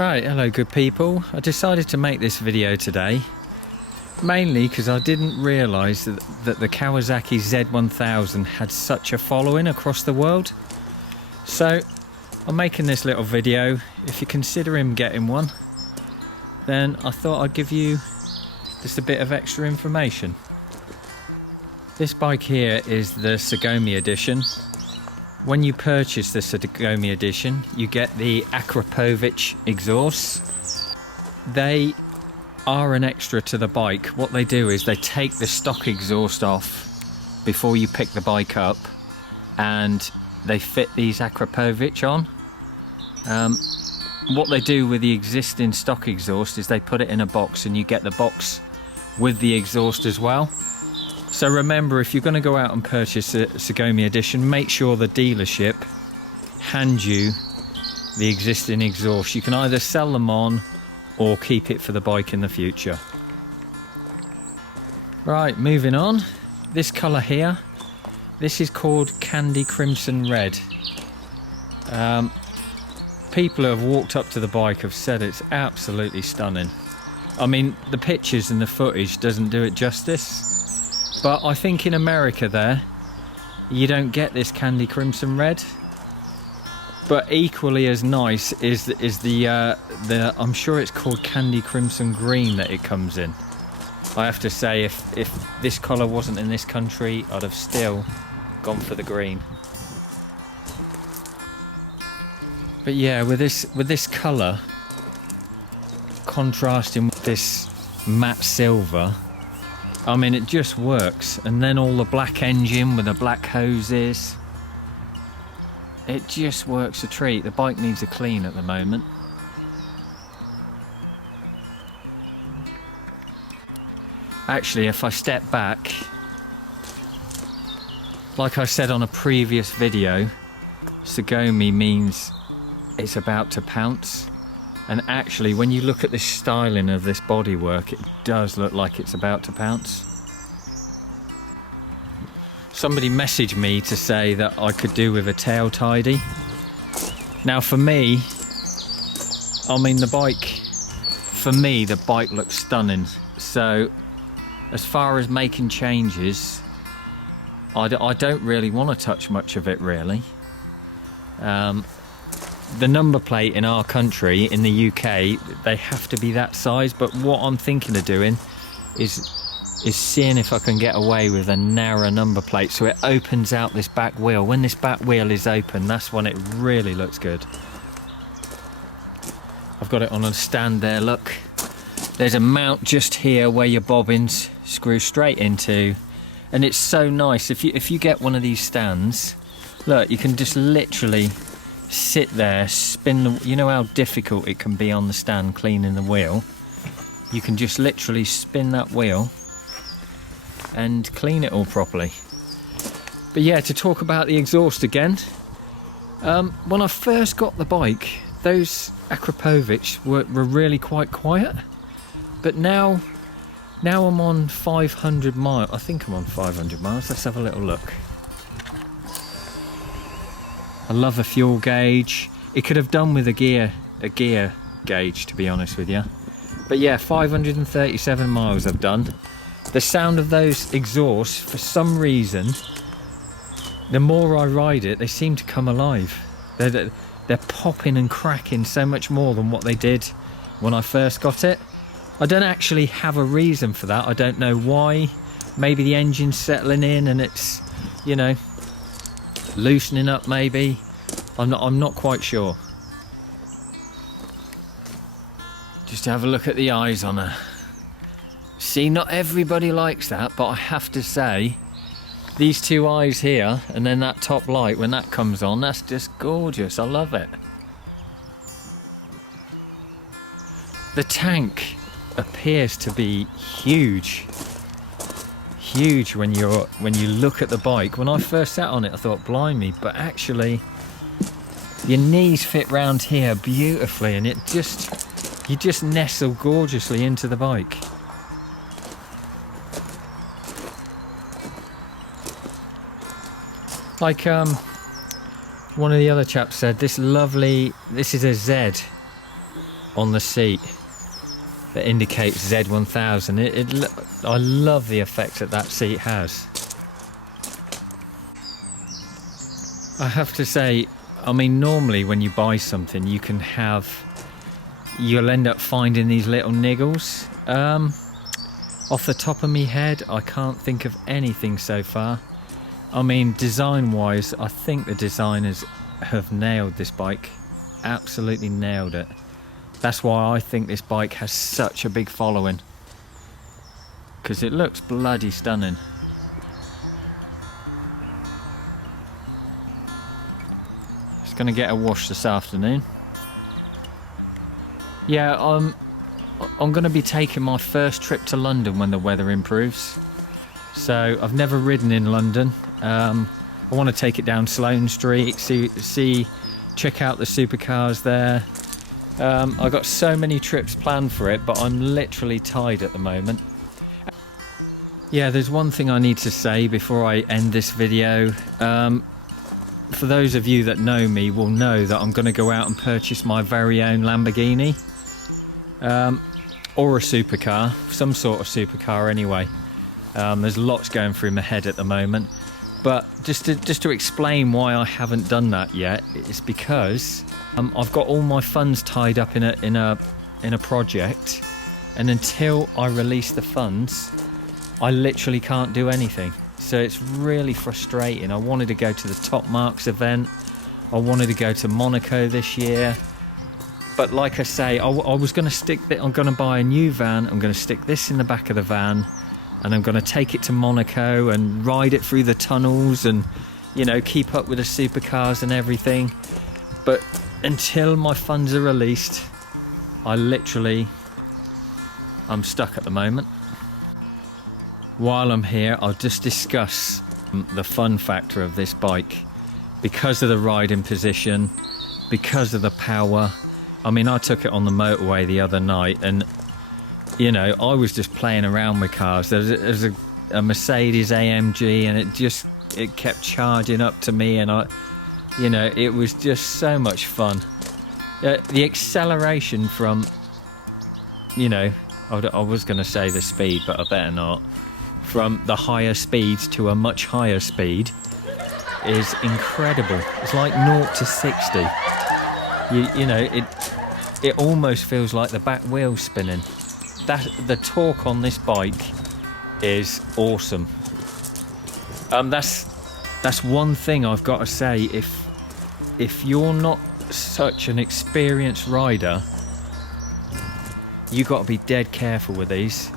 Right, hello good people. I decided to make this video today mainly because I didn't realise that the Kawasaki Z1000 had such a following across the world. So I'm making this little video. If you're considering getting one, then I thought I'd give you just a bit of extra information. This bike here is the Sugomi edition. When you purchase the Sugomi edition, you get the Akrapovic Exhaust. They are an extra to the bike. What they do is they take the stock exhaust off before you pick the bike up, and they fit these Akrapovic on. What they do with the existing stock exhaust is they put it in a box, and you get the box with the exhaust as well. So remember, if you're going to go out and purchase a Sugomi edition, make sure the dealership hand you the existing exhaust. You can either sell them on or keep it for the bike in the future. Right, moving on. This colour here, this is called Candy Crimson Red. People who have walked up to the bike have said it's absolutely stunning. I mean, the pictures and the footage doesn't do it justice. But I think in America there, you don't get this Candy Crimson Red. But equally as nice is the I'm sure it's called Candy Crimson Green that it comes in. I have to say, if this colour wasn't in this country, I'd have still gone for the green. But yeah, with this colour contrasting with this matte silver, I mean, it just works. And then all the black engine with the black hoses, it just works a treat. The bike needs a clean at the moment. Actually, if I step back, like I said on a previous video, Sugomi means it's about to pounce. And actually, when you look at the styling of this bodywork, it does look like it's about to pounce. Somebody messaged me to say that I could do with a tail tidy. Now for me, I mean the bike looks stunning. So as far as making changes, I don't really want to touch much of it really. The number plate in our country, in the UK, they have to be that size, but what I'm thinking of doing is seeing if I can get away with a narrow number plate so it opens out this back wheel. When this back wheel is open, that's when it really looks good. I've got it on a stand there, look. There's a mount just here where your bobbins screw straight into, and it's so nice. If you get one of these stands, look, you can just literally sit there, spin the, you know how difficult it can be on the stand cleaning the wheel. You can just literally spin that wheel and clean it all properly. But yeah, to talk about the exhaust again, when I first got the bike, those Akrapovic were really quite quiet. But now I'm on 500 miles. I think I'm on 500 miles. Let's have a little look. I love a fuel gauge. It could have done with a gear gauge, to be honest with you. But yeah, 537 miles I've done. The sound of those exhausts, for some reason, the more I ride it, they seem to come alive. They're popping and cracking so much more than what they did when I first got it. I don't actually have a reason for that. I don't know why. Maybe the engine's settling in and it's, you know, loosening up maybe. I'm not quite sure. Just have a look at the eyes on her. See, not everybody likes that, but I have to say, these two eyes here and then that top light when that comes on, that's just gorgeous. I love it. The tank appears to be huge when you look at the bike. When I first sat on it, I thought, blimey, but actually your knees fit round here beautifully, and you just nestle gorgeously into the bike. Like one of the other chaps said, this is a Z on the seat that indicates Z1000. I love the effect that seat has. I have to say, I mean, normally when you buy something, you'll end up finding these little niggles. Off the top of my head, I can't think of anything so far. I mean, design-wise, I think the designers have nailed this bike. Absolutely nailed it. That's why I think this bike has such a big following, because it looks bloody stunning. It's going to get a wash this afternoon. Yeah, I'm going to be taking my first trip to London when the weather improves. So I've never ridden in London. I want to take it down Sloane Street, check out the supercars there. I've got so many trips planned for it, but I'm literally tied at the moment. Yeah, there's one thing I need to say before I end this video. For those of you that know me will know that I'm going to go out and purchase my very own Lamborghini. Or a supercar, some sort of supercar anyway. There's lots going through my head at the moment. But just to explain why I haven't done that yet, it's because I've got all my funds tied up in a project, and until I release the funds, I literally can't do anything. So it's really frustrating. I wanted to go to the Top Marks event. I wanted to go to Monaco this year. But like I say, I was going to I'm going to buy a new van. I'm going to stick this in the back of the van, and I'm going to take it to Monaco and ride it through the tunnels and, you know, keep up with the supercars and everything. But until my funds are released, I'm stuck at the moment. While I'm here, I'll just discuss the fun factor of this bike. Because of the riding position, because of the power. I mean, I took it on the motorway the other night, and you know, I was just playing around with cars. There's a Mercedes AMG, and it kept charging up to me, and it was just so much fun. The acceleration from, I was going to say the speed, but I better not. From the higher speeds to a much higher speed is incredible. It's like 0 to 60. It almost feels like the back wheel's spinning. The torque on this bike is awesome. That's one thing I've got to say. If you're not such an experienced rider, you got to be dead careful with these.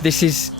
This is,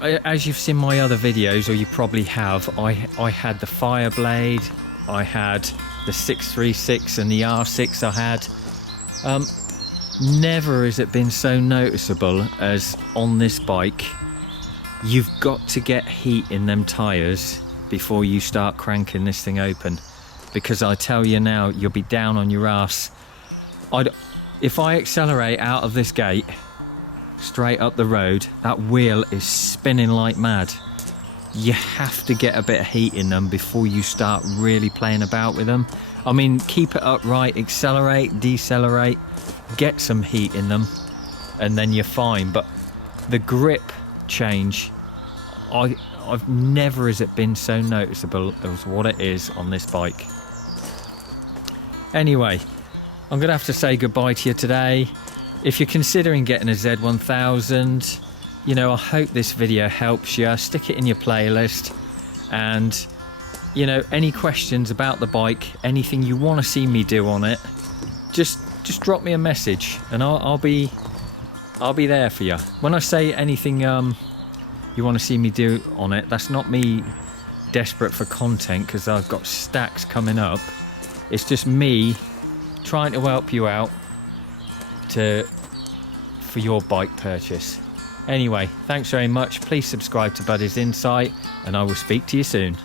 as you've seen my other videos, or you probably have, I had the Fireblade, I had the 636 and the R6 I had. Never has it been so noticeable as on this bike. You've got to get heat in them tyres before you start cranking this thing open, because I tell you now, you'll be down on your ass. If I accelerate out of this gate straight up the road, that wheel is spinning like mad. You have to get a bit of heat in them before you start really playing about with them. I mean, keep it upright, accelerate, decelerate, get some heat in them, and then you're fine. But the grip change, I've never has it been so noticeable as what it is on this bike. Anyway, I'm gonna have to say goodbye to you today. If you're considering getting a Z1000, I hope this video helps you. Stick it in your playlist, and any questions about the bike, anything you want to see me do on it, just drop me a message, and I'll be there for you. When I say anything you want to see me do on it, that's not me desperate for content, because I've got stacks coming up. It's just me trying to help you out for your bike purchase. Anyway, thanks very much. Please subscribe to Buddy's Insight, and I will speak to you soon.